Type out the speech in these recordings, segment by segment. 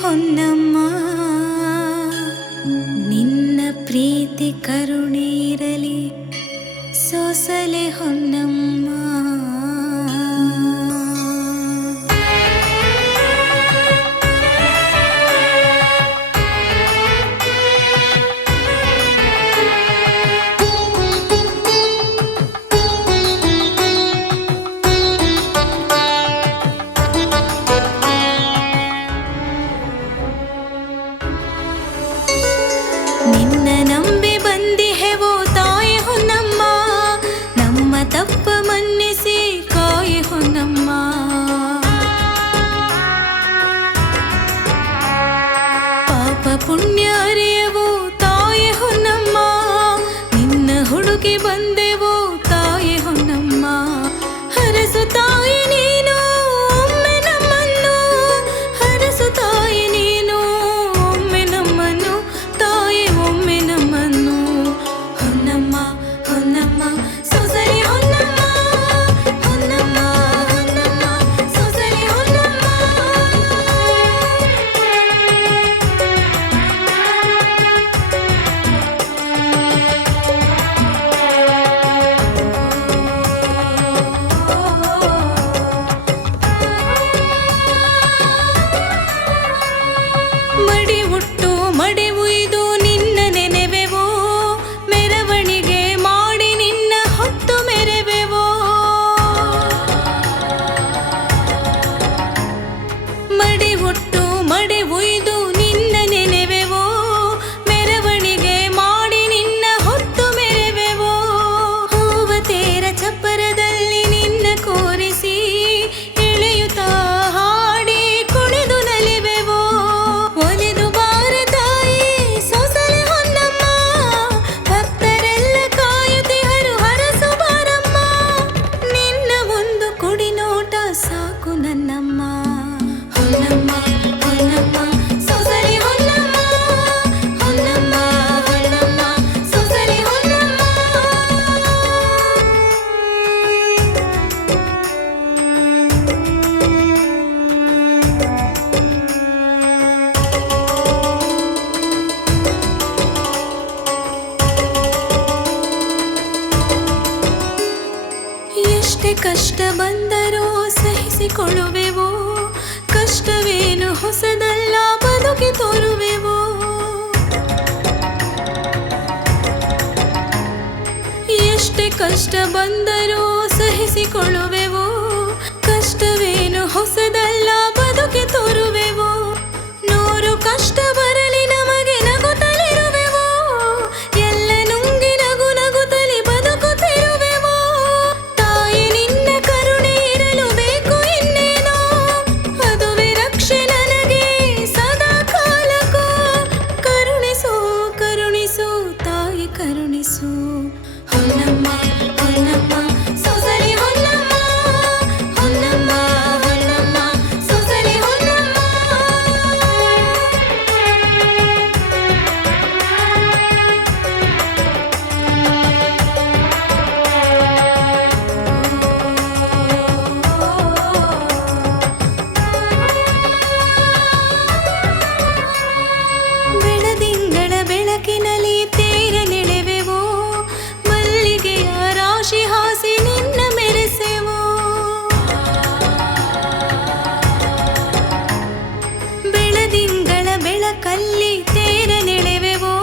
ಹೊನ್ನಮ್ಮ ನಿನ್ನ ಪ್ರೀತಿ ಕರುಣೆ ಇರಲಿ ಸೋಸಲೆ ಹೊನ್ನಮ್ಮ. ನಿನ್ನ ನಂಬಿ ಬಂದಿಹೆವೋ ತಾಯಿ ಹೊನ್ನಮ್ಮ, ನಮ್ಮ ತಪ್ಪ ಮನ್ನಿಸಿ ಕಾಯಿ ಹೊನ್ನಮ್ಮ. ಪಾಪ ಪುಣ್ಯ ಅರಿಯವೋ ತಾಯಿ ಹೊನ್ನಮ್ಮ, ನಿನ್ನ ಹುಡುಗಿ ಬಂದೆವೋ ತಾಯಿ ಹೊನ್ನಮ್ಮ. ಹರಸು ತಾಯಿ ನೀನು ಒಮ್ಮೆ ನಮ್ಮನ್ನು, ಹರಸು ತಾಯಿ ನೀನು ಒಮ್ಮೆ ನಮ್ಮನ್ನು, ತಾಯಿ ಒಮ್ಮೆ ನಮ್ಮನ್ನು. ಹೊನ್ನಮ್ಮ ಹೊನ್ನಮ್ಮ ಸೊಸರಿ ಹೊನ್ನಮ್ಮ, ಹೊನ್ನಮ್ಮ ಹೊನ್ನಮ್ಮ ಸೊಸರಿ ಹೊನ್ನಮ್ಮ. ಮಡಿ ಹುಟ್ಟು ಮಡಿ ಉಯ್ದು ನಿನ್ನ ನೆನೆವೆವೋ, ಮೆರವಣಿಗೆ ಮಾಡಿ ನಿನ್ನ ಹೊತ್ತು ಮೆರೆವೆವೋ. ಮಡಿ ಹುಟ್ಟು ಮಡಿ ಉಯ್ದು ನಿನ್ನ ನೆನೆವೆವೋ, ಮೆರವಣಿಗೆ ಮಾಡಿ ನಿನ್ನ ಹೊತ್ತು ಮೆರೆವೆವೋ. ಹೂವ ತೇರ ಚಪ್ಪರದಲ್ಲಿ ನಿನ್ನ ಕೋರಿಸಿ ಎಳೆಯುತ್ತಾ ಹಾಡಿ ಕುಣಿದು ನಲಿವೆವೋ. ಒಲಿದು ಬಾರ ತಾಯಿ ಸೊಸಲೆ ಹೊನ್ನಮ್ಮ, ಭಕ್ತರೆಲ್ಲ ಕಾಯುತ್ತಿಹರು ಹರಸು ಬಾರಮ್ಮ. ನಿನ್ನ ಒಂದು ಕುಡಿ ನೋಟ ಸಾಕು ನನ್ನಮ್ಮ. ಹೊನ್ನಮ್ಮ ಹೊನ್ನಮ್ಮ ಸೊಸರಿ ಹೊನ್ನಮ್ಮ, ಹೊನ್ನಮ್ಮ ಹೊನ್ನಮ್ಮ ಸೊಸರಿ ಹೊನ್ನಮ್ಮ. ಎಷ್ಟೇ ಕಷ್ಟ ಬಂದರೂ ಸಹಿಸಿಕೊಳ್ಳುವೆವೋ, ಕಷ್ಟವೇನು ಹೊಸದಲ್ಲ ಬದುಕಿ ತೋರುವೆವೋ. ಎಷ್ಟೇ ಕಷ್ಟ ಬಂದರೂ ಸಹಿಸಿಕೊಳ್ಳುವೆವೋ, ಕಷ್ಟವೇನು ಹೊಸದಲ್ಲ ಬದುಕಿ ತೋರುವೆವೋ. ನೂರು ಕಷ್ಟ ಬರಲಿ ನಮಗೆ ನಗುತ್ತಲಿರುವೆವೋ, ಎಲ್ಲ ನುಂಗಿ ನಗು ನಗುತ್ತಲಿ ಬದುಕುತ್ತಿರುವೆವೋ. ತಾಯಿ ನಿನ್ನ ಕರುಣೆ ಇರಲು ಬೇಕು ಇನ್ನೇನೋ, ಅದುವೇ ರಕ್ಷೆ ನನಗೆ ಸದಾ ಕಾಲಕ್ಕೂ. ಕರುಣಿಸು ಕರುಣಿಸು ತಾಯಿ ಕರುಣಿಸು. ಹೊನ್ನಮ್ಮ ಹೊನ್ನಮ್ಮ ಸೊಸರಿ ಹೊನ್ನಮ್ಮ, ಹೊನ್ನಮ್ಮ ಹೊನ್ನಮ್ಮ ಸೊಸರಿ ಹೊನ್ನಮ್ಮ. ಬೆಳದಿಂಗಳ ಬೆಳಕಿನಲ್ಲಿ ತೇರ ನೆಳೆವೆವೋ, ಮಲ್ಲಿಗೆಯ ರಾಶಿ ಹಾಸಿ ನಿನ್ನ ಮೆರೆಸೆವೋ. ಬೆಳದಿಂಗಳ ಬೆಳಕಲ್ಲಿ ತೇರ ನೆಳೆವೆವೋ,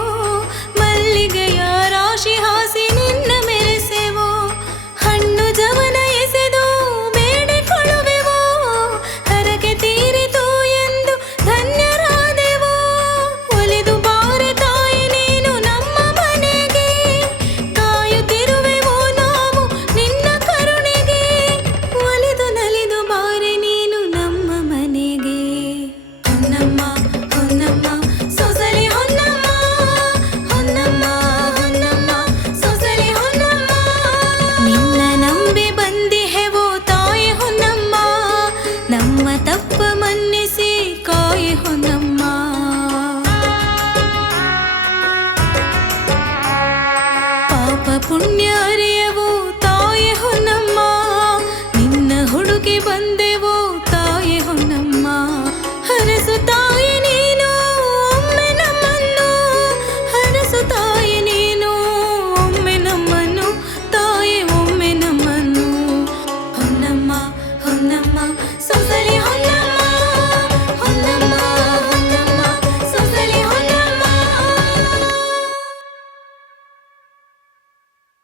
ಮಲ್ಲಿಗೆಯ ರಾಶಿ ಹಾಸಿ ನಿನ್ನ ಮೆರೆಸೆವೋ. ಹಣ್ಣು ಜವನ ಎಸೆದು ಬೇಡಿಕೊಳ್ಳುವೆವೋ, ಹರಕೆ ತೀರಿತು ಎಂದು ಧನ್ಯರಾದೆವೋ. ಒಲಿದು ಬಾರೆ ತಾಯಿ ನೀನು ನಮ್ಮ ಮನೆಗೆ, ಕಾಯುತ್ತಿರುವೆವೋ ನಾವು ನಿನ್ನ ಕರುಣೆಗೆ. ಒಲಿದು ನಲಿದು ಬಾರೆ ನೀನು ನಮ್ಮ ಮನೆಗೆ. ಹೊನ್ನಮ್ಮ ಹೊನ್ನಮ್ಮ ಸೊಸರಿ ಹೊನ್ನಮ್ಮ, ಹೊನ್ನಮ್ಮ ಹೊನ್ನಮ್ಮ ಸೊಸರಿ ಹೊನ್ನಮ್ಮ. ನಿನ್ನ ನಂಬಿ ಬಂದಿಹೆವೋ ತಾಯಿ ಹೊನ್ನಮ್ಮ, ನಮ್ಮ ತಪ್ಪ ಮನ್ನಿಸಿ ಕಾಯಿ ಹೊನ್ನಮ್ಮ.